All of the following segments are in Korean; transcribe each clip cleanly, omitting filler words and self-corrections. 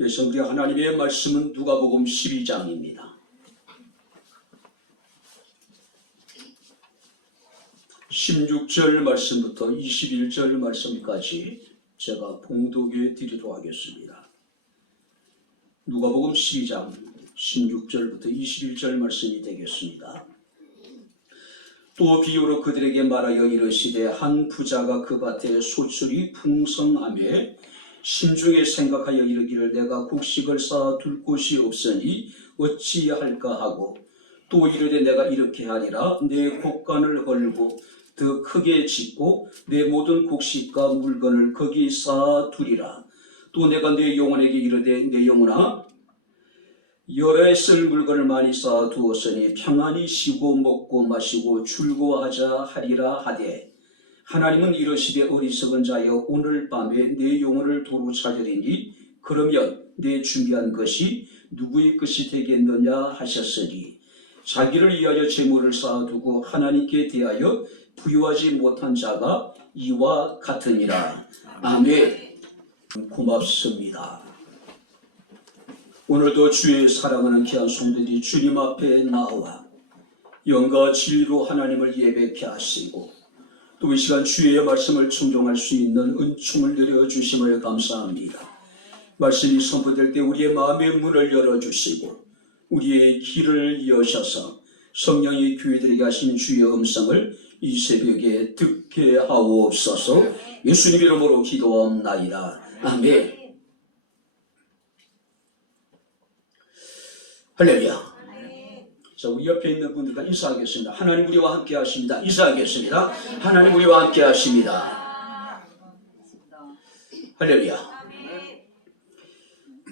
그래서 우리 하나님의 말씀은 누가복음 12장입니다. 16절 말씀부터 21절 말씀까지 제가 봉독해 드리도록 하겠습니다. 누가복음 12장 16절부터 21절 말씀이 되겠습니다. 또 비유로 그들에게 말하여 이르시되 한 부자가 그 밭에 소출이 풍성하매 심중에 생각하여 이르기를 내가 곡식을 쌓아 둘 곳이 없으니 어찌할까 하고 또 이르되 내가 이렇게 하리라 내 곡간을 헐고 더 크게 짓고 내 모든 곡식과 물건을 거기 쌓아 두리라. 또 내가 내 영혼에게 이르되 내 영혼아 열에 쓸 물건을 많이 쌓아 두었으니 평안히 쉬고 먹고 마시고 즐거워하자 하리라 하되 하나님은 이르시되 어리석은 자여 오늘 밤에 내 영혼을 도로 찾으리니 그러면 내 준비한 것이 누구의 것이 되겠느냐 하셨으니 자기를 위하여 재물을 쌓아두고 하나님께 대하여 부유하지 못한 자가 이와 같으니라. 아멘. 고맙습니다. 오늘도 주의 사랑하는 귀한 성도들이 주님 앞에 나와 영과 진리로 하나님을 예배케 하시고 또 이 시간 주의 말씀을 청종할 수 있는 은총을 내려주심을 감사합니다. 말씀이 선포될 때 우리의 마음의 문을 열어주시고 우리의 길을 여셔서 성령의 교회들에게 하시는 주의 음성을 이 새벽에 듣게 하옵소서. 예수님 이름으로 기도하옵나이다. 아멘. 할렐루야. 자, 우리 옆에 있는 분들과 인사하겠습니다. 하나님 우리와 함께 하십니다. 인사하겠습니다. 하나님 우리와 함께 하십니다. 할렐루야.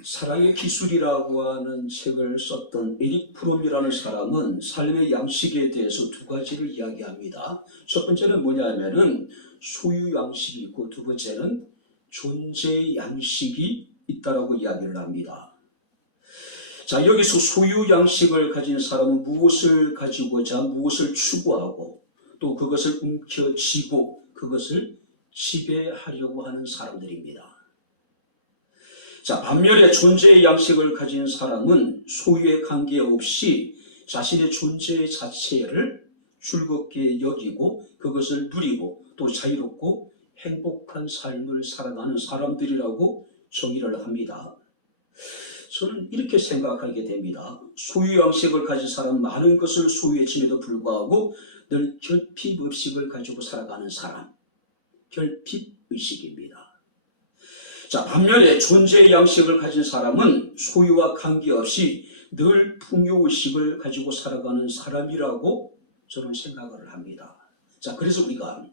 사랑의 기술이라고 하는 책을 썼던 에릭 프롬이라는 사람은 삶의 양식에 대해서 두 가지를 이야기합니다. 첫 번째는 뭐냐면은 소유 양식이 있고 두 번째는 존재 양식이 있다라고 이야기를 합니다. 자, 여기서 소유 양식을 가진 사람은 무엇을 가지고자 무엇을 추구하고 또 그것을 움켜쥐고 그것을 지배하려고 하는 사람들입니다. 자, 반면에 존재의 양식을 가진 사람은 소유에 관계없이 자신의 존재 자체를 즐겁게 여기고 그것을 누리고 또 자유롭고 행복한 삶을 살아가는 사람들이라고 정의를 합니다. 저는 이렇게 생각하게 됩니다. 소유 양식을 가진 사람, 많은 것을 소유했음에도 불구하고 늘 결핍의식을 가지고 살아가는 사람, 결핍의식입니다. 자, 반면에 존재의 양식을 가진 사람은 소유와 관계없이 늘 풍요의식을 가지고 살아가는 사람이라고 저는 생각을 합니다. 자, 그래서 우리가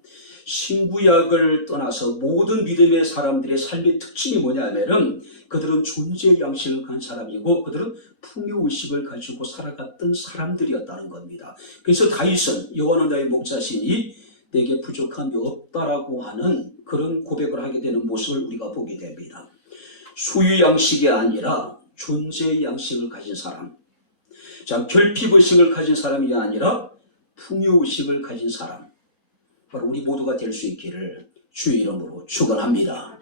신구약을 떠나서 모든 믿음의 사람들의 삶의 특징이 뭐냐면은 그들은 존재 양식을 가진 사람이고 그들은 풍요의식을 가지고 살아갔던 사람들이었다는 겁니다. 그래서 다윗은 여호와는 나의 목자시니 내게 부족함이 없다라고 하는 그런 고백을 하게 되는 모습을 우리가 보게 됩니다. 소유 양식이 아니라 존재 양식을 가진 사람. 자, 결핍의식을 가진 사람이 아니라 풍요의식을 가진 사람. 바로 우리 모두가 될 수 있기를 주의 이름으로 축원합니다.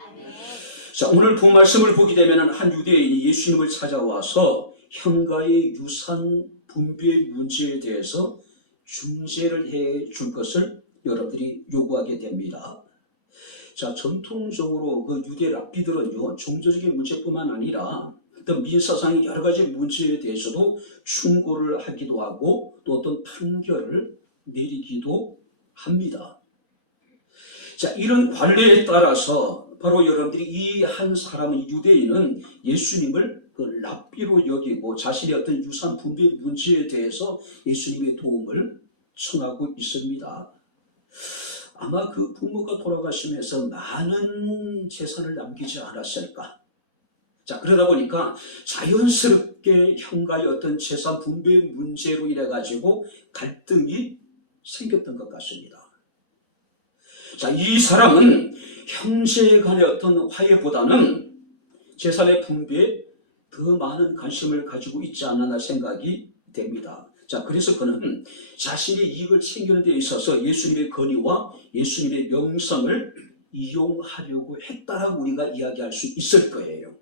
자, 오늘 본 말씀을 보게 되면 한 유대인이 예수님을 찾아와서 형가의 유산 분배 문제에 대해서 중재를 해 줄 것을 여러분들이 요구하게 됩니다. 자, 전통적으로 그 유대 랍비들은요, 종교적인 문제뿐만 아니라 어떤 민사상의 여러 가지 문제에 대해서도 충고를 하기도 하고 또 어떤 판결을 내리기도 합니다. 자, 이런 관례에 따라서 바로 여러분들이 이 한 사람은 유대인은 예수님을 그 랍비로 여기고 자신의 어떤 유산 분배 문제에 대해서 예수님의 도움을 청하고 있습니다. 아마 그 부모가 돌아가시면서 많은 재산을 남기지 않았을까. 자, 그러다 보니까 자연스럽게 형가의 어떤 재산 분배 문제로 인해 가지고 갈등이 생겼던 것 같습니다. 자, 이 사람은 형제 간의 어떤 화해보다는 재산의 분배에 더 많은 관심을 가지고 있지 않나 생각이 됩니다. 자, 그래서 그는 자신의 이익을 챙기는 데 있어서 예수님의 권위와 예수님의 명성을 이용하려고 했다라고 우리가 이야기할 수 있을 거예요.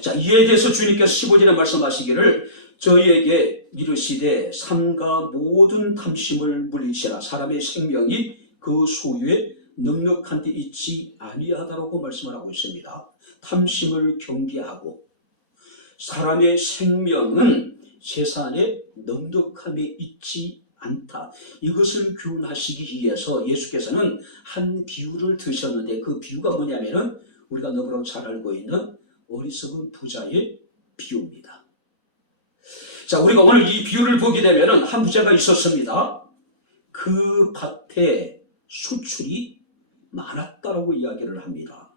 자, 이에 대해서 주님께서 15절에 말씀하시기를 저희에게 이르시되 삼가 모든 탐심을 물리치라. 사람의 생명이 그 소유에 넉넉한 데 있지 아니하다라고 말씀을 하고 있습니다. 탐심을 경계하고 사람의 생명은 재산에 넉넉함에 있지 않다. 이것을 교훈하시기 위해서 예수께서는 한 비유를 드셨는데 그 비유가 뭐냐면은 우리가 너무나 잘 알고 있는 어리석은 부자의 비유입니다. 자, 우리가 오늘 이 비유를 보게 되면은 한 부자가 있었습니다. 그 밭에 수출이 많았다라고 이야기를 합니다.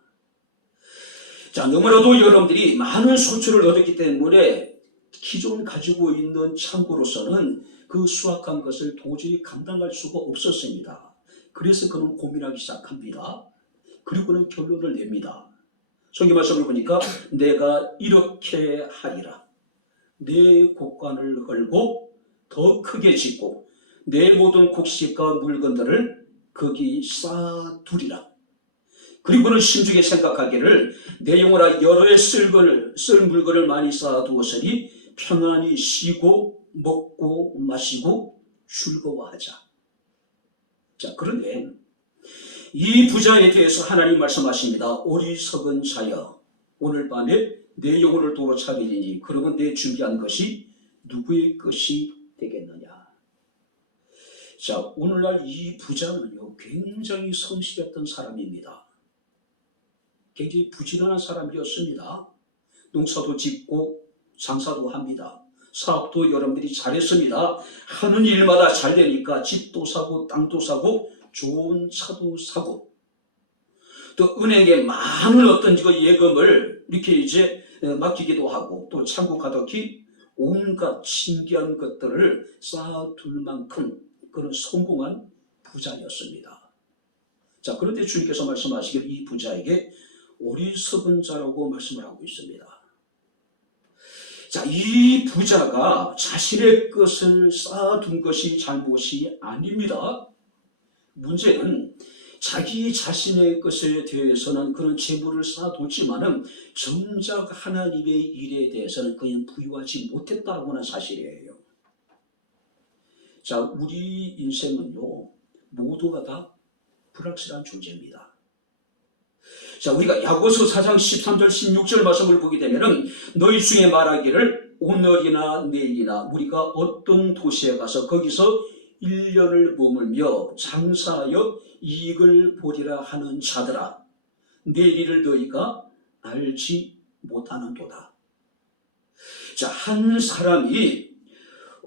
자, 너무나도 여러분들이 많은 수출을 얻었기 때문에 기존 가지고 있는 창고로서는 그 수확한 것을 도저히 감당할 수가 없었습니다. 그래서 그는 고민하기 시작합니다. 그리고는 결론을 냅니다. 성경 말씀을 보니까 내가 이렇게 하리라. 내 곡간을 헐고 더 크게 짓고 내 모든 곡식과 물건들을 거기 쌓아두리라. 그리고는 심중에 생각하기를 내 영혼아 여러 해 쓸 물건을 많이 쌓아두었으니 평안히 쉬고 먹고 마시고 즐거워하자. 자, 그런데 이 부자에 대해서 하나님 말씀하십니다. 어리석은 자여 오늘 밤에 내 영혼을 도로 차리리니 그러면 내 준비한 것이 누구의 것이 되겠느냐. 자, 오늘날 이 부자는요 굉장히 성실했던 사람입니다. 굉장히 부지런한 사람이었습니다. 농사도 짓고 장사도 합니다. 사업도 여러분들이 잘했습니다. 하는 일마다 잘 되니까 집도 사고 땅도 사고 좋은 차도 사고 또 은행에 많은 어떤 예금을 이렇게 이제 맡기기도 하고 또 창고 가득히 온갖 신기한 것들을 쌓아둘 만큼 그런 성공한 부자였습니다. 자, 그런데 주님께서 말씀하시길 이 부자에게 어리석은 자라고 말씀을 하고 있습니다. 자, 이 부자가 자신의 것을 쌓아둔 것이 잘못이 아닙니다. 문제는 자기 자신의 것에 대해서는 그런 재물을 쌓아뒀지만은 정작 하나님의 일에 대해서는 그냥 부유하지 못했다고 하는 사실이에요. 자, 우리 인생은요 모두가 다 불확실한 존재입니다. 자, 우리가 야고보서 4장 13절 16절 말씀을 보게 되면은 너희 중에 말하기를 오늘이나 내일이나 우리가 어떤 도시에 가서 거기서 1년을 머물며 장사하여 이익을 보리라 하는 자들아 내일을 너희가 알지 못하는도다. 자, 한 사람이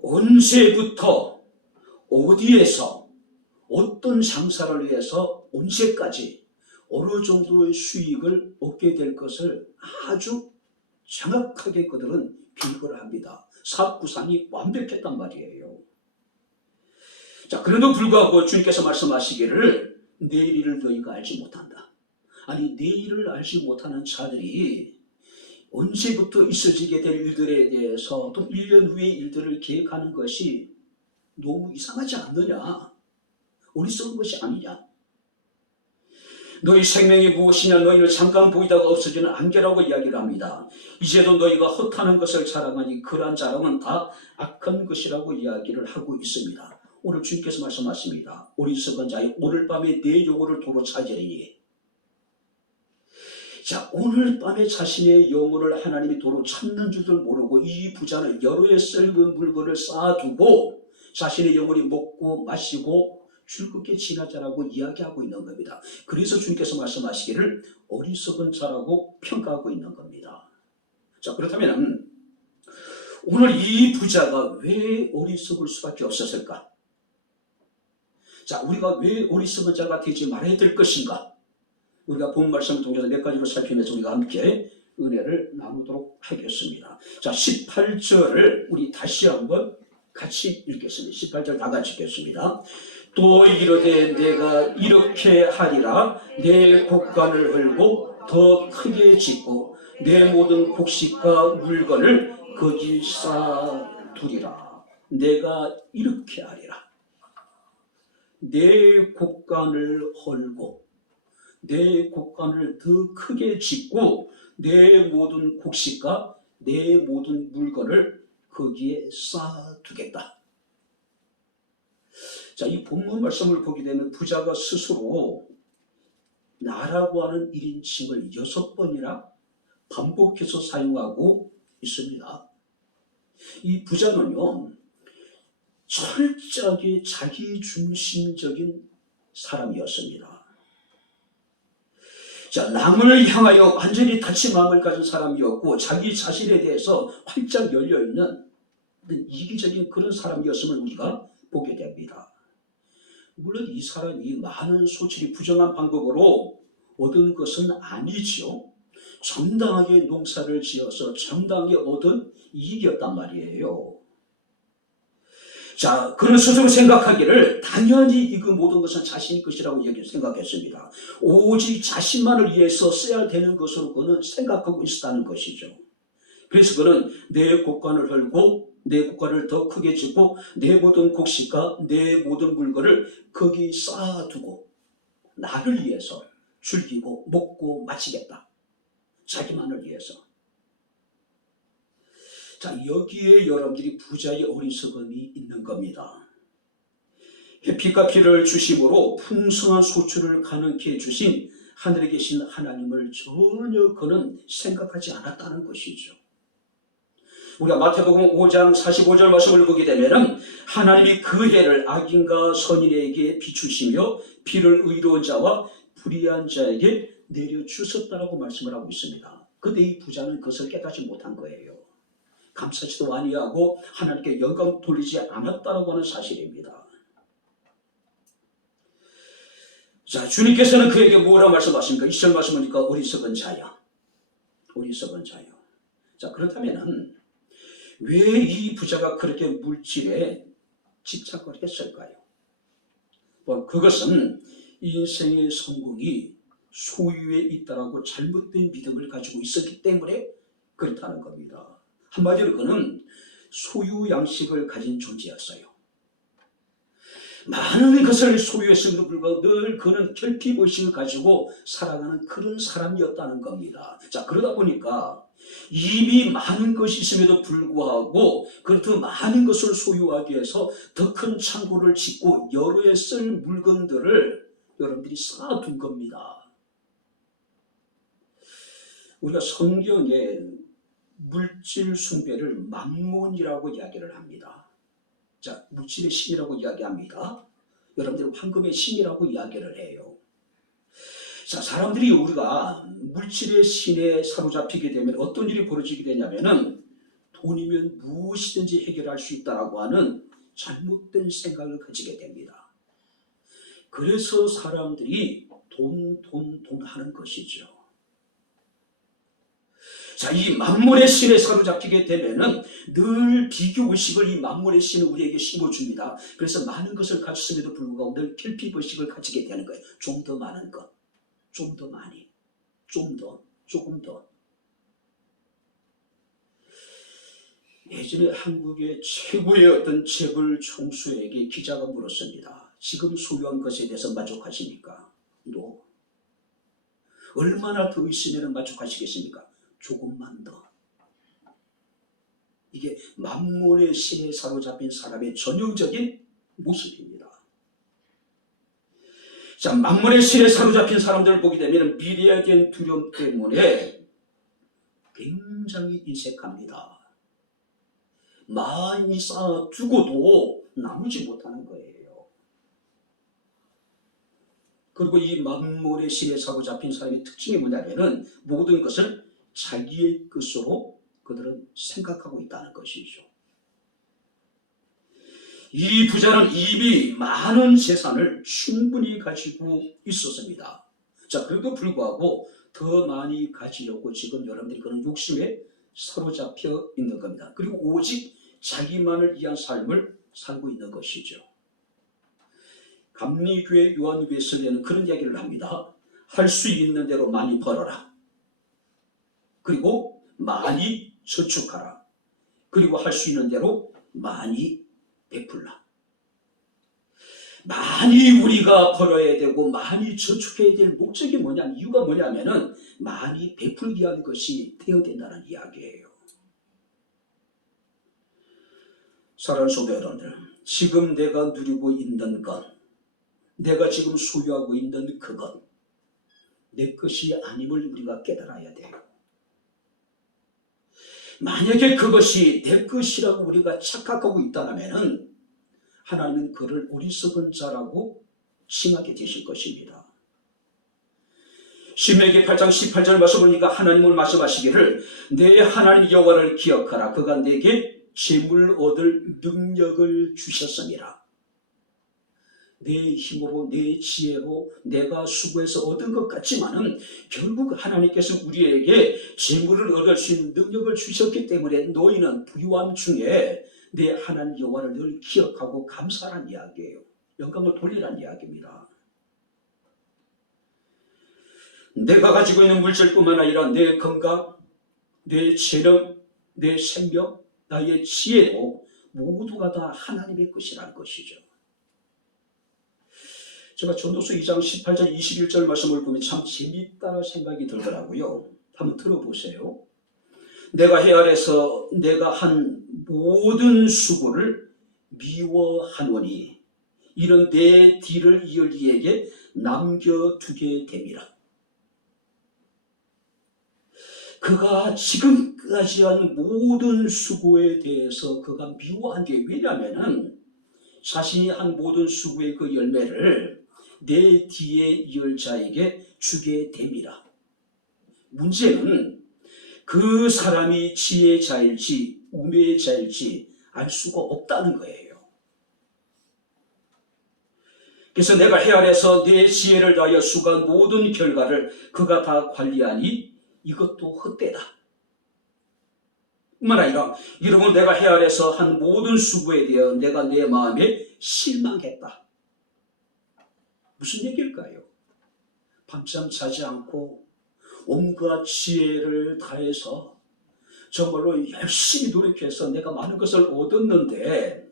언제부터 어디에서 어떤 장사를 해서 언제까지 어느 정도의 수익을 얻게 될 것을 아주 정확하게 그들은 비교를 합니다. 사업구상이 완벽했단 말이에요. 자, 그래도 불구하고 주님께서 말씀하시기를 내일을 너희가 알지 못한다. 아니, 내일을 알지 못하는 자들이 언제부터 있어지게 될 일들에 대해서 또 1년 후의 일들을 계획하는 것이 너무 이상하지 않느냐? 어리석은 것이 아니냐? 너희 생명이 무엇이냐? 너희를 잠깐 보이다가 없어지는 안개라고 이야기를 합니다. 이제도 너희가 헛하는 것을 자랑하니 그러한 자랑은 다 악한 것이라고 이야기를 하고 있습니다. 오늘 주님께서 말씀하십니다. 어리석은 자여 오늘 밤에 내 영혼을 도로 찾으리니. 자, 오늘 밤에 자신의 영혼을 하나님이 도로 찾는 줄도 모르고 이 부자는 여러 해 썩은 물건을 쌓아두고 자신의 영혼이 먹고 마시고 즐겁게 지나자라고 이야기하고 있는 겁니다. 그래서 주님께서 말씀하시기를 어리석은 자라고 평가하고 있는 겁니다. 자, 그렇다면 오늘 이 부자가 왜 어리석을 수밖에 없었을까? 자, 우리가 왜 어리석은 자가 되지 말아야 될 것인가? 우리가 본 말씀을 통해서 몇 가지로 살피면서 우리가 함께 은혜를 나누도록 하겠습니다. 자, 18절을 우리 다시 한번 같이 읽겠습니다. 18절 다 같이 읽겠습니다. 또 이르되 내가 이렇게 하리라. 내 곡간을 헐고 더 크게 짓고 내 모든 곡식과 물건을 거기 쌓아두리라. 내가 이렇게 하리라. 내 곡간을 헐고 내 곡간을 더 크게 짓고 내 모든 곡식과 내 모든 물건을 거기에 쌓아두겠다. 자, 이 본문 말씀을 보게 되면 부자가 스스로 나라고 하는 1인칭을 6번이나 반복해서 사용하고 있습니다. 이 부자는요, 철저하게 자기중심적인 사람이었습니다. 자, 남을 향하여 완전히 닫힌 마음을 가진 사람이었고 자기 자신에 대해서 활짝 열려있는 이기적인 그런 사람이었음을 우리가 보게 됩니다. 물론 이 사람이 많은 소출이 부정한 방법으로 얻은 것은 아니지요. 정당하게 농사를 지어서 정당하게 얻은 이익이었단 말이에요. 자, 그는 스스로 생각하기를 당연히 이 모든 것은 자신의 것이라고 생각했습니다. 오직 자신만을 위해서 써야 되는 것으로 그는 생각하고 있었다는 것이죠. 그래서 그는 내 곡간을 헐고 내 곡간을 더 크게 짓고 내 모든 곡식과 내 모든 물건을 거기 쌓아두고 나를 위해서 즐기고 먹고 마치겠다. 자기만을 위해서. 자, 여기에 여러분들이 부자의 어리석음이 있는 겁니다. 햇빛과 비를 주심으로 풍성한 소출을 가능케 해주신 하늘에 계신 하나님을 전혀 그는 생각하지 않았다는 것이죠. 우리가 마태복음 5장 45절 말씀을 보게 되면 하나님이 그 해를 악인과 선인에게 비추시며 비를 의로운 자와 불의한 자에게 내려주셨다라고 말씀을 하고 있습니다. 그런데 이 부자는 그것을 깨닫지 못한 거예요. 감사치도 아니하고 하나님께 영광 돌리지 않았다라고 하는 사실입니다. 자, 주님께서는 그에게 뭐라고 말씀하십니까? 20절 말씀하니까 어리석은 자야. 어리석은 자야. 자, 그렇다면 왜 이 부자가 그렇게 물질에 집착을 했을까요? 그것은 인생의 성공이 소유에 있다라고 잘못된 믿음을 가지고 있었기 때문에 그렇다는 겁니다. 한마디로 그는 소유 양식을 가진 존재였어요. 많은 것을 소유했음에도 불구하고 늘 그는 결핍의식을 가지고 살아가는 그런 사람이었다는 겁니다. 자, 그러다 보니까 이미 많은 것이 있음에도 불구하고 그 많은 것을 소유하기 위해서 더 큰 창고를 짓고 여러 해 쓸 물건들을 여러분들이 쌓아둔 겁니다. 우리가 성경에 물질 숭배를 mammon이라고 이야기를 합니다. 자, 물질의 신이라고 이야기합니다. 여러분들은 황금의 신이라고 이야기를 해요. 자, 사람들이 우리가 물질의 신에 사로잡히게 되면 어떤 일이 벌어지게 되냐면은 돈이면 무엇이든지 해결할 수 있다라고 하는 잘못된 생각을 가지게 됩니다. 그래서 사람들이 돈 하는 것이죠. 자, 이 만물의 신에 사로잡히게 되면은 늘 비교의식을 이 만물의 신은 우리에게 심어줍니다. 그래서 많은 것을 가졌음에도 불구하고 늘 결핍의식을 가지게 되는 거예요. 좀 더 많은 것, 좀 더 많이, 좀 더, 조금 더. 예전에 한국의 최고의 어떤 재벌 총수에게 기자가 물었습니다. 지금 소유한 것에 대해서 만족하십니까? No. 얼마나 더 있으면 만족하시겠습니까? 조금만 더. 이게 만몬의 신에 사로잡힌 사람의 전형적인 모습입니다. 자, 만몬의 신에 사로잡힌 사람들을 보게 되면 미래에 대한 두려움 때문에 굉장히 인색합니다. 많이 쌓아두고도 나누지 못하는 거예요. 그리고 이 만몬의 신에 사로잡힌 사람의 특징이 뭐냐면은 모든 것을 자기의 것으로 그들은 생각하고 있다는 것이죠. 이 부자는 이미 많은 재산을 충분히 가지고 있었습니다. 자, 그래도 불구하고 더 많이 가지려고 지금 여러분들이 그런 욕심에 사로잡혀 있는 겁니다. 그리고 오직 자기만을 위한 삶을 살고 있는 것이죠. 감리교회 요한 웨슬리는 그런 이야기를 합니다. 할 수 있는 대로 많이 벌어라. 그리고 많이 저축하라. 그리고 할 수 있는 대로 많이 베풀라. 많이 우리가 벌어야 되고 많이 저축해야 될 목적이 뭐냐면, 이유가 뭐냐면은 많이 베풀기 위한 것이 되어야 된다는 이야기예요. 사랑하는 성도 여러분들, 지금 내가 누리고 있는 것, 내가 지금 소유하고 있는 그것, 내 것이 아님을 우리가 깨달아야 돼요. 만약에 그것이 내 것이라고 우리가 착각하고 있다면 하나님은 그를 어리석은 자라고 칭하게 되실 것입니다. 신명기 8장 18절 말씀을 보니까 하나님을 말씀하시기를 내 하나님 여호와를 기억하라. 그가 내게 재물 얻을 능력을 주셨습니다. 내 힘으로 내 지혜로 내가 수고해서 얻은 것 같지만은 결국 하나님께서 우리에게 재물을 얻을 수 있는 능력을 주셨기 때문에 너희는 부유함 중에 내 하나님 여호와를 늘 기억하고 감사하는 이야기예요. 영광을 돌리라는 이야기입니다. 내가 가지고 있는 물질뿐만 아니라 내 건강, 내 재능, 내 생명, 나의 지혜도 모두가 다 하나님의 것이라는 것이죠. 제가 전도서 2장 18절 21절 말씀을 보면 참 재밌다 생각이 들더라고요. 한번 들어보세요. 내가 해 아래서 내가 한 모든 수고를 미워하노니 이런 내 뒤를 이을 이에게 남겨두게 됨이라. 그가 지금까지 한 모든 수고에 대해서 그가 미워한 게 왜냐하면 자신이 한 모든 수고의 그 열매를 내 뒤에 이을 자에게 주게 됩니다. 문제는 그 사람이 지혜자일지 우매자일지 알 수가 없다는 거예요. 그래서 내가 해 아래서 내 지혜를 다하여 수고한 모든 결과를 그가 다 관리하니 이것도 헛되다. 뿐만 아니라 여러분, 내가 해 아래서 한 모든 수고에 대하여 내가 내 마음에 실망했다. 무슨 얘기일까요? 밤잠 자지 않고 온갖 지혜를 다해서 정말로 열심히 노력해서 내가 많은 것을 얻었는데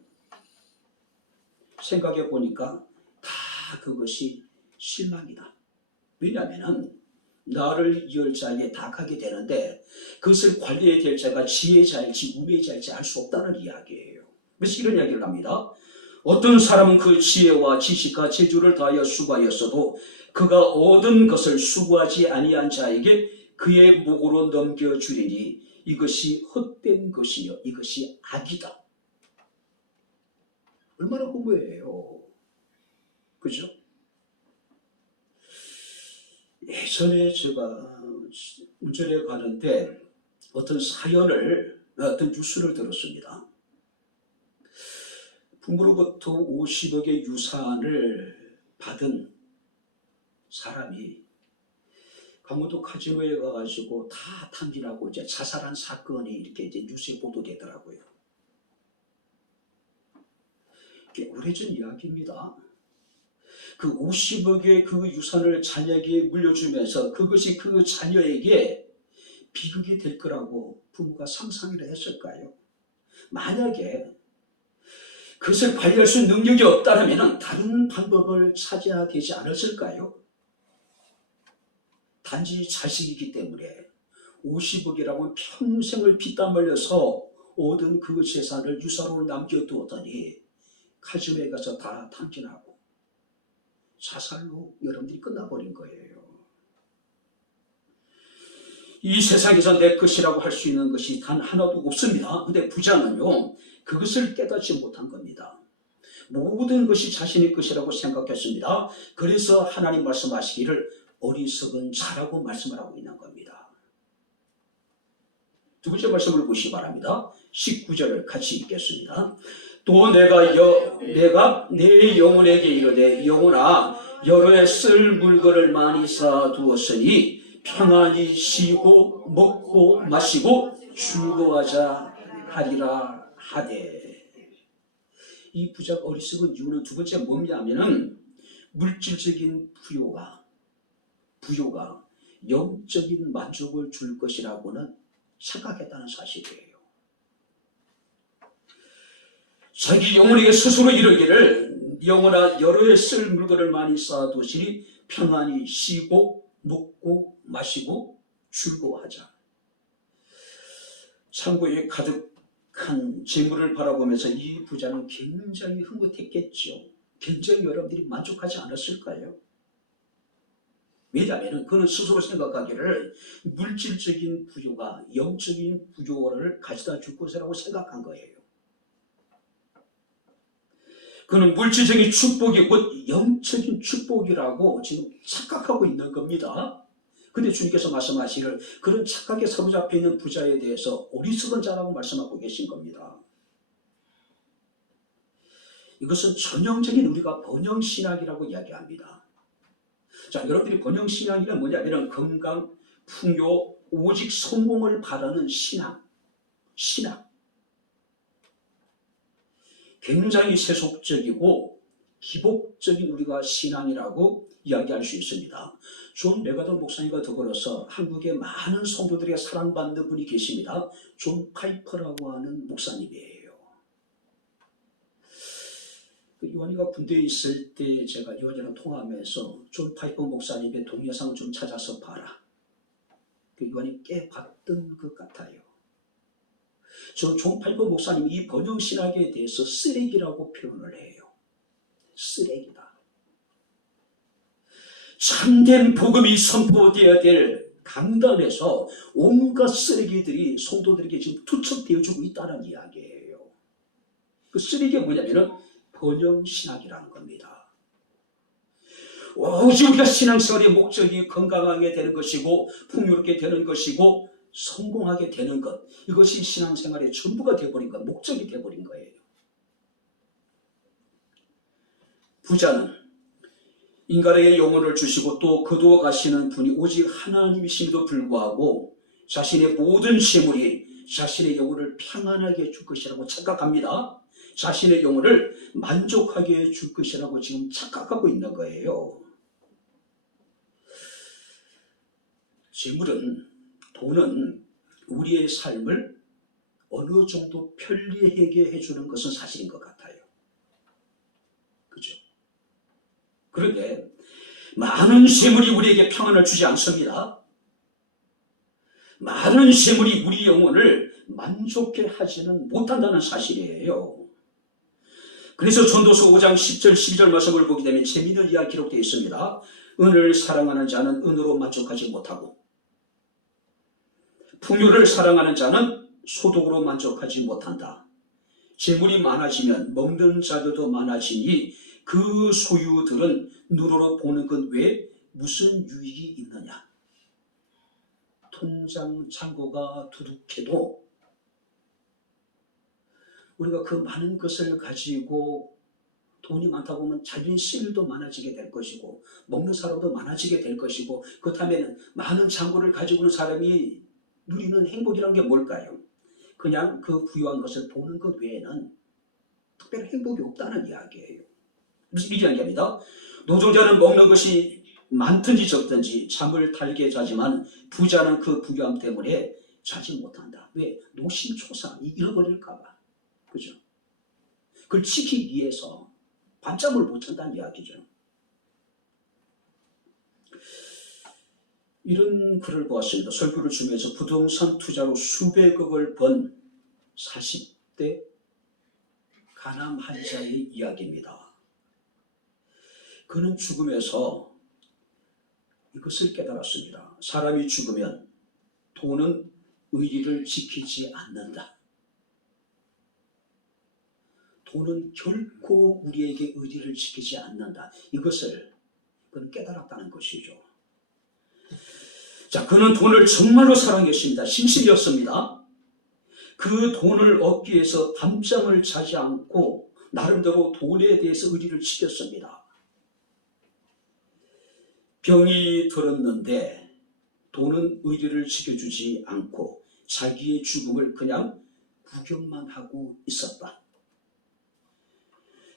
생각해 보니까 다 그것이 실망이다. 왜냐하면 나를 이을 자에게 다 가게 되는데 그것을 관리해야 될 자가 지혜자일지 우매자일지 알 수 없다는 이야기예요. 그래서 이런 이야기를 합니다. 어떤 사람은 그 지혜와 지식과 재주를 다하여 수고하였어도 그가 얻은 것을 수고하지 아니한 자에게 그의 목으로 넘겨주리니 이것이 헛된 것이며 이것이 악이다. 얼마나 후회해요. 그죠? 예전에 제가 운전해 가는데 어떤 사연을, 어떤 뉴스를 들었습니다. 부모로부터 50억의 유산을 받은 사람이 강원도 카지노에 가가지고 다 탕진하고 이제 자살한 사건이 이렇게 이제 뉴스에 보도되더라고요. 이게 오래전 이야기입니다. 그 50억의 그 유산을 자녀에게 물려주면서 그것이 그 자녀에게 비극이 될 거라고 부모가 상상을 했을까요? 만약에 그것을 관리할 수 있는 능력이 없다면 다른 방법을 찾아야 되지 않았을까요? 단지 자식이기 때문에 50억이라고 평생을 피땀 흘려서 얻은 그 재산을 유산으로 남겨두었더니 카지노에 가서 다 탕진하고 자살로 여러분들이 끝나버린 거예요. 이 세상에서 내 것이라고 할 수 있는 것이 단 하나도 없습니다. 근데 부자는요, 그것을 깨닫지 못한 겁니다. 모든 것이 자신의 것이라고 생각했습니다. 그래서 하나님 말씀하시기를 어리석은 자라고 말씀을 하고 있는 겁니다. 두 번째 말씀을 보시기 바랍니다. 19절을 같이 읽겠습니다. 또 내가 내 영혼에게 이르되 영혼아 여러에 쓸 물건을 많이 쌓아두었으니 평안히 쉬고 먹고 마시고 즐거워하자 하리라 하되. 이 부자가 어리석은 이유는 두 번째 뭐냐면은 물질적인 부요가 영적인 만족을 줄 것이라고는 생각했다는 사실이에요. 자기 영혼에게 스스로 이르기를 영혼아 여러 해 쓸 물건을 많이 쌓아두시니 평안히 쉬고 먹고 마시고 즐거워하자. 창고에 가득한 재물을 바라보면서 이 부자는 굉장히 흐뭇했겠죠. 굉장히 여러분들이 만족하지 않았을까요? 왜냐하면 그는 스스로 생각하기를 물질적인 부요가 영적인 부요를 가져다 줄 것이라고 생각한 거예요. 그는 물질적인 축복이 곧 영적인 축복이라고 지금 착각하고 있는 겁니다. 근데 주님께서 말씀하시기를 그런 착각에 사로잡혀 있는 부자에 대해서 어리석은 자라고 말씀하고 계신 겁니다. 이것은 전형적인 우리가 번영신학이라고 이야기합니다. 자, 여러분들이 번영신학이란 뭐냐면 건강, 풍요, 오직 성공을 바라는 신학. 굉장히 세속적이고 기복적인 우리가 신앙이라고 이야기할 수 있습니다. 존 메가더 목사님과 더불어서 한국의 많은 성도들에게 사랑받는 분이 계십니다. 존 파이퍼라고 하는 목사님이에요. 요한이가 군대에 있을 때 제가 요한이랑 통화하면서 존 파이퍼 목사님의 동영상을 좀 찾아서 봐라. 요한이 꽤 봤던 것 같아요. 저 존 파이퍼 목사님이 이 번영신학에 대해서 쓰레기라고 표현을 해요. 쓰레기다. 참된 복음이 선포되어야 될 강단에서 온갖 쓰레기들이 성도들에게 지금 투척되어주고 있다는 이야기예요. 그 쓰레기가 뭐냐면은 번영신학이라는 겁니다. 오직 우리가 신앙생활의 목적이 건강하게 되는 것이고 풍요롭게 되는 것이고 성공하게 되는 것, 이것이 신앙생활의 전부가 되어버린 것, 목적이 되어버린 거예요. 부자는 인간에게 영혼을 주시고 또 거두어가시는 분이 오직 하나님이심에도 불구하고 자신의 모든 재물이 자신의 영혼을 평안하게 해줄 것이라고 착각합니다. 자신의 영혼을 만족하게 해줄 것이라고 지금 착각하고 있는 거예요. 재물은, 돈은 우리의 삶을 어느 정도 편리하게 해주는 것은 사실인 것 같아요. 그죠? 그런데 많은 재물이 우리에게 평안을 주지 않습니다. 많은 재물이 우리 영혼을 만족해 하지는 못한다는 사실이에요. 그래서 전도서 5장 10절 12절 말씀을 보게 되면 재미있는 이야기가 기록되어 있습니다. 은을 사랑하는 자는 은으로 만족하지 못하고 풍요를 사랑하는 자는 소득으로 만족하지 못한다. 재물이 많아지면 먹는 자들도 많아지니 그 소유들은 눈으로 보는 것 외에 무슨 유익이 있느냐. 통장 잔고가 두둑해도 우리가 그 많은 것을 가지고 돈이 많다 보면 자기 쓸 일도 많아지게 될 것이고 먹는 사람도 많아지게 될 것이고 그렇다면 많은 잔고를 가지고 있는 사람이 누리는 행복이란 게 뭘까요? 그냥 그 부유한 것을 보는 것 외에는 특별한 행복이 없다는 이야기예요. 무슨 이야기입니다. 노동자는 먹는 것이 많든지 적든지 잠을 달게 자지만 부자는 그 부유함 때문에 자지 못한다. 왜? 노심초사 잃어버릴까 봐. 그죠? 그걸 지키기 위해서 밤잠을 못 잔다는 이야기죠. 이런 글을 보았습니다. 설교를 주면서 부동산 투자로 수백억을 번 40대 가남 환자의 이야기입니다. 그는 죽음에서 이것을 깨달았습니다. 사람이 죽으면 돈은 의리를 지키지 않는다. 돈은 결코 우리에게 의리를 지키지 않는다. 이것을 그는 깨달았다는 것이죠. 자, 그는 돈을 정말로 사랑했습니다. 신실이었습니다. 그 돈을 얻기 위해서 밤잠을 자지 않고 나름대로 돈에 대해서 의리를 지켰습니다. 병이 들었는데 돈은 의리를 지켜주지 않고 자기의 죽음을 그냥 구경만 하고 있었다.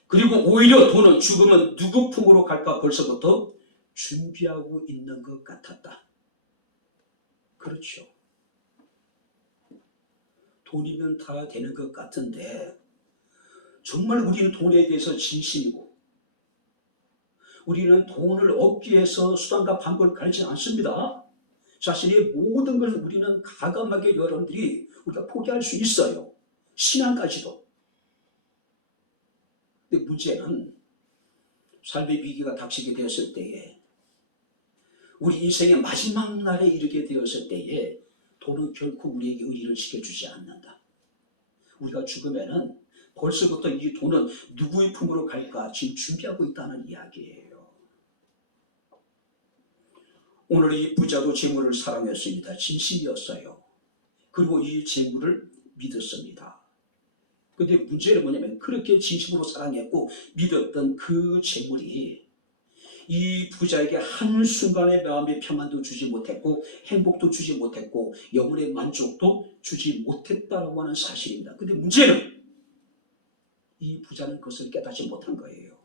그리고 오히려 돈은 죽으면 누구 품으로 갈까 벌써부터 준비하고 있는 것 같았다. 그렇죠. 돈이면 다 되는 것 같은데 정말 우리는 돈에 대해서 진심이고 우리는 돈을 얻기 위해서 수단과 방법을 가리지 않습니다. 자신의 모든 걸 우리는 과감하게 여러분들이 우리가 포기할 수 있어요. 신앙까지도. 근데 문제는 삶의 위기가 닥치게 되었을 때에, 우리 인생의 마지막 날에 이르게 되었을 때에 돈은 결코 우리에게 의의를 지켜주지 않는다. 우리가 죽으면은 벌써부터 이 돈은 누구의 품으로 갈까 지금 준비하고 있다는 이야기예요. 오늘 이 부자도 재물을 사랑했습니다. 진심이었어요. 그리고 이 재물을 믿었습니다. 근데 문제는 뭐냐면, 그렇게 진심으로 사랑했고 믿었던 그 재물이 이 부자에게 한순간의 마음의 평안도 주지 못했고 행복도 주지 못했고 영혼의 만족도 주지 못했다고 하는 사실입니다. 근데 문제는 이 부자는 그것을 깨닫지 못한 거예요.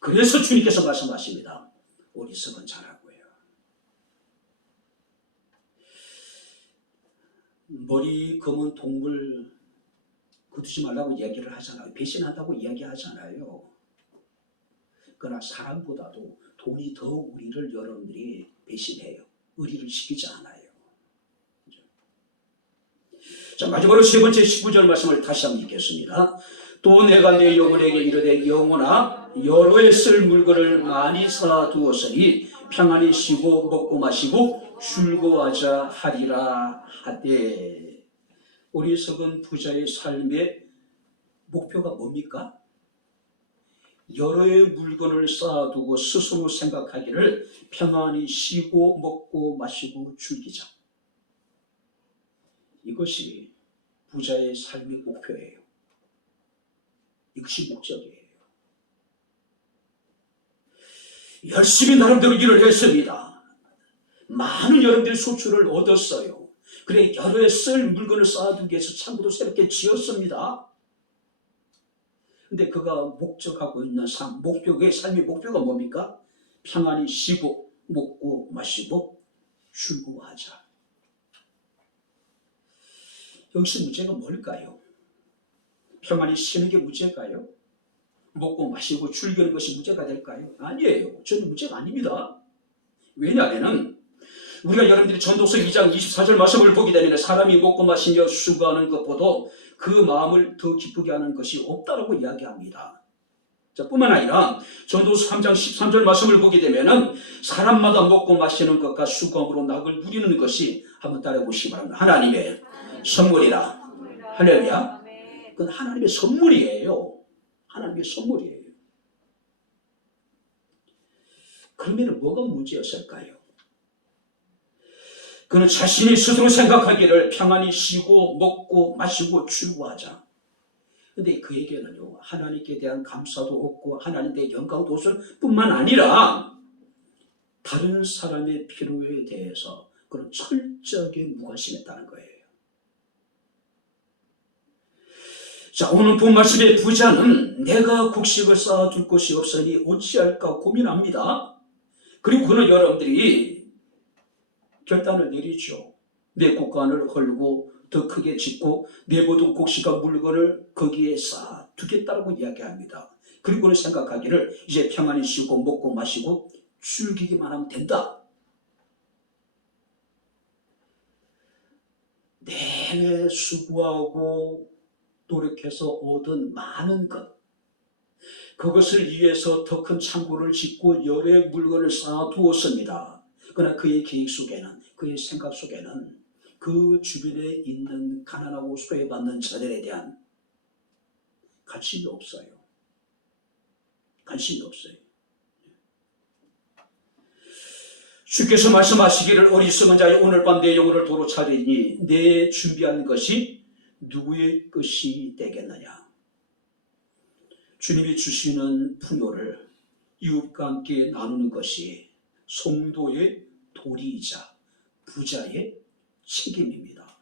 그래서 주님께서 말씀하십니다. 어리석은 자라고요. 머리 검은 동물 거두지 말라고 이야기를 하잖아요. 배신한다고 이야기하잖아요. 그러나 사람보다도 돈이 더 우리를 여러분들이 배신해요. 의리를 지키지 않아요. 자, 마지막으로 세 번째 19절 말씀을 다시 한번 읽겠습니다. 또 내가 내 영혼에게 이르되 영혼아 여러 해 쓸 물건을 많이 사두었으니 평안히 쉬고 먹고 마시고 즐거워하자 하리라 하되. 어리석은 부자의 삶의 목표가 뭡니까? 여러 해의 물건을 쌓아두고 스스로 생각하기를 평안히 쉬고 먹고 마시고 즐기자. 이것이 부자의 삶의 목표예요. 이것이 목적이에요. 열심히 나름대로 일을 했습니다. 많은 여러분들의 소출을 얻었어요. 그래 여러 해 쓸 물건을 쌓아두기 위해서 창고도 새롭게 지었습니다. 근데 그가 목적하고 있는 목표의 삶의 목표가 뭡니까? 평안히 쉬고 먹고 마시고 즐거워하자. 여기서 문제가 뭘까요? 평안히 쉬는 게 문제일까요? 먹고 마시고 즐기는 것이 문제가 될까요? 아니에요. 저는 문제가 아닙니다. 왜냐하면 우리가 여러분들이 전도서 2장 24절 말씀을 보게 되면 사람이 먹고 마시며 수고하는 것보다 그 마음을 더 기쁘게 하는 것이 없다라고 이야기합니다. 자, 뿐만 아니라 전도서 3장 13절 말씀을 보게 되면 사람마다 먹고 마시는 것과 수고함으로 낙을 누리는 것이, 한번 따라해 보시기 바랍니다. 하나님의 선물이라. 할렐루야. 그건 하나님의 선물이에요. 하나님의 선물이에요. 그러면 뭐가 문제였을까요? 그는 자신이 스스로 생각하기를 평안히 쉬고 먹고 마시고 즐거워하자. 근데 그에게는요, 하나님께 대한 감사도 없고 하나님에 대한 영광도 없을 뿐만 아니라 다른 사람의 필요에 대해서 그는 철저하게 무관심했다는 거예요. 자, 오늘 본 말씀의 부자는 내가 곡식을 쌓아둘 곳이 없으니 어찌할까 고민합니다. 그리고 그는 여러분들이 결단을 내리죠. 내 곡간을 헐고 더 크게 짓고 내 모든 곡식과 물건을 거기에 쌓아두겠다고 이야기합니다. 그리고는 생각하기를 이제 평안히 쉬고 먹고 마시고 즐기기만 하면 된다. 내내 수고하고 노력해서 얻은 많은 것, 그것을 위해서 더 큰 창고를 짓고 여러 해 물건을 쌓아두었습니다. 그러나 그의 계획 속에는, 그의 생각 속에는 그 주변에 있는 가난하고 소외받는 자들에 대한 관심이 없어요. 관심이 없어요. 주께서 말씀하시기를 어리석은 자여 오늘 밤 내 영혼을 도로 차리니 내 준비한 것이 누구의 것이 되겠느냐. 주님이 주시는 풍요를 이웃과 함께 나누는 것이 성도의 도리이자 부자의 책임입니다.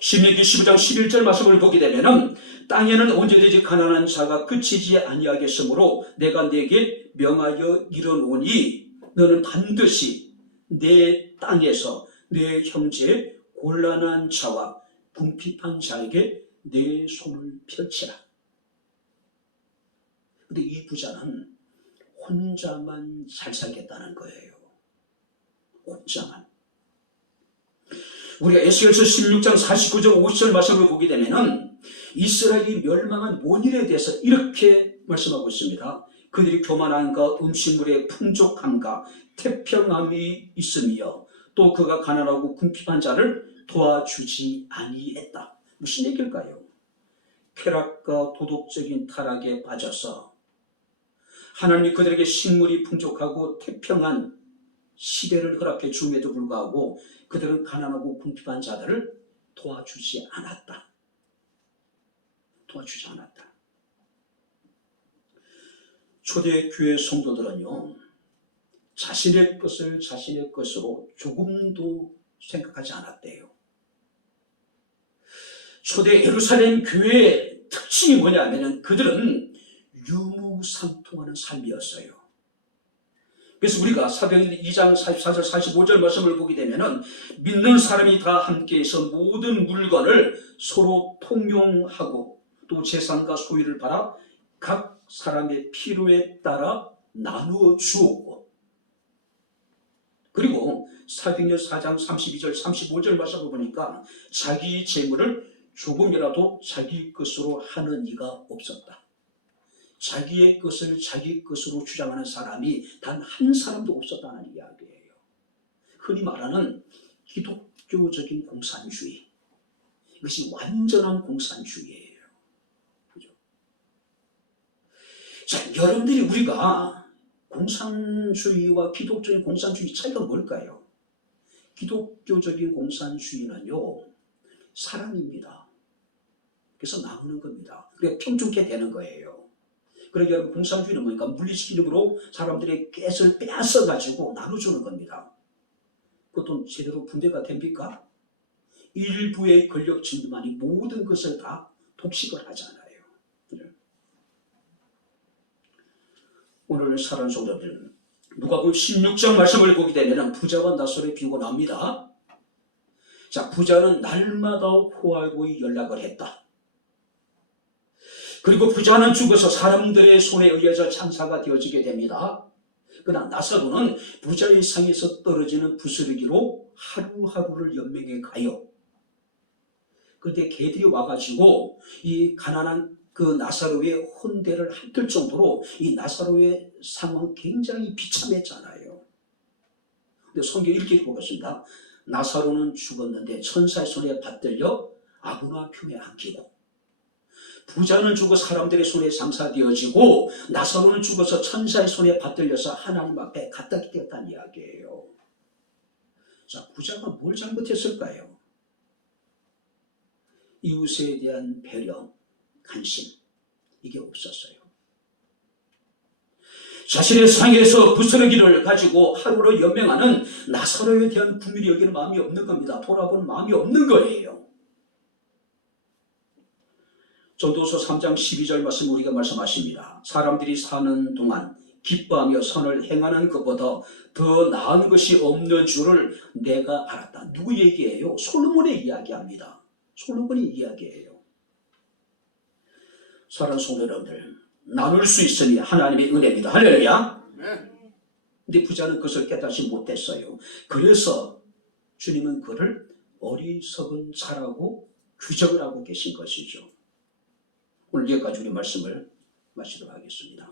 신명기 15장 11절 말씀을 보게 되면 땅에는 언제든지 가난한 자가 그치지 아니하겠으므로 내가 네게 명하여 이르노니 너는 반드시 내 땅에서 내 형제 곤란한 자와 궁핍한 자에게 내 손을 펼치라. 근데 이 부자는 혼자만 잘 살겠다는 거예요. 혼자만. 우리가 에스겔서 16장 49절 50절 말씀을 보게 되면은 이스라엘이 멸망한 원인에 대해서 이렇게 말씀하고 있습니다. 그들이 교만함과 음식물의 풍족함과 태평함이 있으며 또 그가 가난하고 궁핍한 자를 도와주지 아니했다. 무슨 얘기일까요? 쾌락과 도덕적인 타락에 빠져서 하나님이 그들에게 식물이 풍족하고 태평한 시대를 허락해 줌에도 불구하고 그들은 가난하고 궁핍한 자들을 도와주지 않았다. 도와주지 않았다. 초대교회 성도들은요, 자신의 것을 자신의 것으로 조금도 생각하지 않았대요. 초대 예루살렘 교회의 특징이 뭐냐면 그들은 유무상통하는 삶이었어요. 그래서 우리가 사도행전 2장 44절 45절 말씀을 보게 되면은 믿는 사람이 다 함께해서 모든 물건을 서로 통용하고 또 재산과 소유를 팔아 각 사람의 필요에 따라 나누어 주었고, 그리고 사도행전 4장 32절 35절 말씀을 보니까 자기 재물을 조금이라도 자기 것으로 하는 이가 없었다. 자기의 것을 자기 것으로 주장하는 사람이 단 한 사람도 없었다는 이야기예요. 흔히 말하는 기독교적인 공산주의. 이것이 완전한 공산주의예요. 그죠? 자, 여러분들이 우리가 공산주의와 기독적인 공산주의 차이가 뭘까요? 기독교적인 공산주의는요, 사랑입니다. 그래서 나누는 겁니다. 그래서 평등하게 되는 거예요. 그러니까 여러분, 공산주의는 뭐니까 물리적 힘으로 사람들의 것을 빼앗아가지고 나눠주는 겁니다. 그것도 제대로 분배가 됩니까? 일부의 권력층만이 모든 것을 다 독식을 하잖아요. 오늘 사랑하는 성도들, 누가복음 16장 말씀을 보게 되면 부자와 나설의 비유가 나옵니다. 자, 부자는 날마다 호화고이 연락을 했다. 그리고 부자는 죽어서 사람들의 손에 의해서 장사가 되어지게 됩니다. 그러나 나사로는 부자의 상에서 떨어지는 부스러기로 하루하루를 연명해 가요. 그런데 개들이 와가지고 이 가난한 그 나사로의 혼대를 핥을 정도로 이 나사로의 상황은 굉장히 비참했잖아요. 근데 성경 이렇게 보겠습니다. 나사로는 죽었는데 천사의 손에 받들려 아브라함 품에 안기고, 부자는 죽어 사람들의 손에 장사되어지고 나사로는 죽어서 천사의 손에 받들려서 하나님 앞에 갖다 되었다는 이야기예요. 자, 부자가 뭘 잘못했을까요? 이웃에 대한 배려, 관심, 이게 없었어요. 자신의 상에서 부스러기를 가지고 하루로 연명하는 나사로에 대한 국민이 여기는 마음이 없는 겁니다. 돌아보는 마음이 없는 거예요. 전도서 3장 12절 말씀 우리가 말씀하십니다. 사람들이 사는 동안 기뻐하며 선을 행하는 것보다 더 나은 것이 없는 줄을 내가 알았다. 누구 얘기예요? 솔로몬의 이야기합니다. 솔로몬의 이야기예요. 사랑하는 성도 여러분들, 나눌 수 있으니 하나님의 은혜입니다. 할렐루야. 근데 부자는 그것을 깨닫지 못했어요. 그래서 주님은 그를 어리석은 자라고 규정을 하고 계신 것이죠. 오늘 여기까지 우리 말씀을 마치도록 하겠습니다.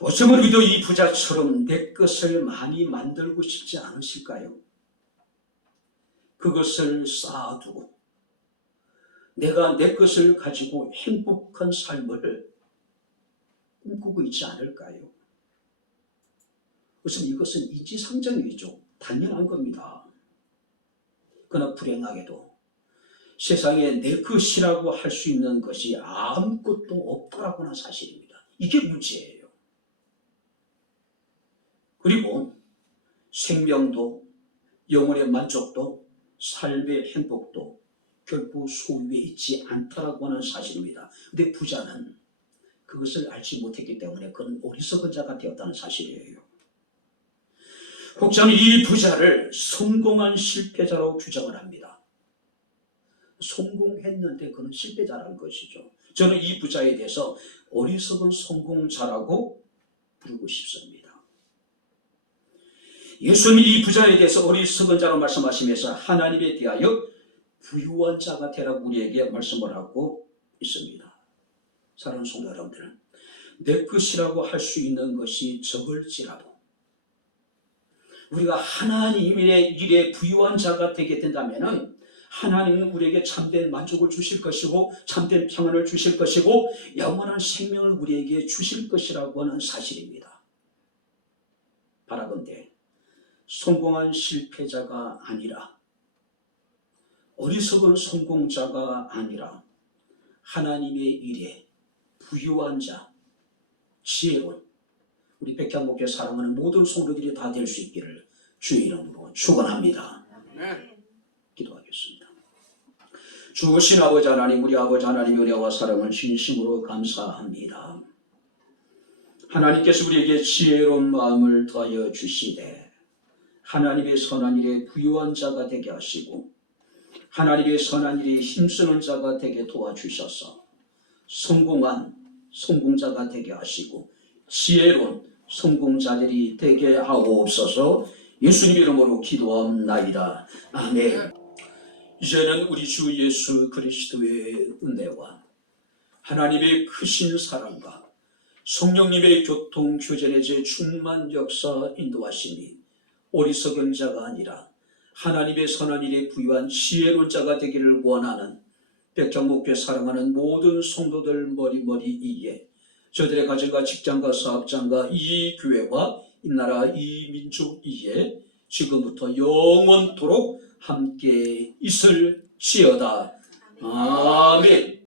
어쩌면 우리도 이 부자처럼 내 것을 많이 만들고 싶지 않으실까요? 그것을 쌓아두고 내가 내 것을 가지고 행복한 삶을 꿈꾸고 있지 않을까요? 그래서 이것은 인지상정이죠. 당연한 겁니다. 그러나 불행하게도 세상에 내 것이라고 할 수 있는 것이 아무것도 없더라고 하는 사실입니다. 이게 문제예요. 그리고 생명도, 영혼의 만족도, 삶의 행복도 결코 소유에 있지 않다라고 하는 사실입니다. 근데 부자는 그것을 알지 못했기 때문에 그는 어리석은 자가 되었다는 사실이에요. 혹자는 이 부자를 성공한 실패자로 규정을 합니다. 성공했는데 그는 실패자라는 것이죠. 저는 이 부자에 대해서 어리석은 성공자라고 부르고 싶습니다. 예수님이 이 부자에 대해서 어리석은 자로 말씀하시면서 하나님에 대하여 부유한 자가 되라고 우리에게 말씀을 하고 있습니다. 사랑하는 성도 여러분들, 내 것이라고 할 수 있는 것이 적을지라도 우리가 하나님의 일에 부유한 자가 되게 된다면 하나님은 우리에게 참된 만족을 주실 것이고 참된 평안을 주실 것이고 영원한 생명을 우리에게 주실 것이라고 하는 사실입니다. 바라건대 성공한 실패자가 아니라 어리석은 성공자가 아니라 하나님의 일에 부유한 자, 지혜로운 우리 백향목교회 사랑하는 모든 성도들이 다 될 수 있기를 주의 이름으로 축원합니다. 기도하겠습니다. 주신 아버지 하나님, 우리 아버지 하나님의 은혜와 사랑을 진심으로 감사합니다. 하나님께서 우리에게 지혜로운 마음을 더하여 주시되 하나님의 선한 일에 부유한 자가 되게 하시고 하나님의 선한 일에 힘쓰는 자가 되게 도와주셔서 성공한 성공자가 되게 하시고 지혜로운 성공자들이 되게 하옵소서. 예수님 이름으로 기도합나이다. 아멘. 이제는 우리 주 예수 그리스도의 은혜와 하나님의 크신 사랑과 성령님의 교통 교전의 제 충만 역사 인도하심이 어리석은 자가 아니라 하나님의 선한 일에 부유한 지혜로운 자가 되기를 원하는 백향목교회 사랑하는 모든 성도들 머리머리 이에 저들의 가정과 직장과 사업장과 이 교회와 이 나라 이 민족 이에 지금부터 영원토록 함께 있을지어다. 아멘.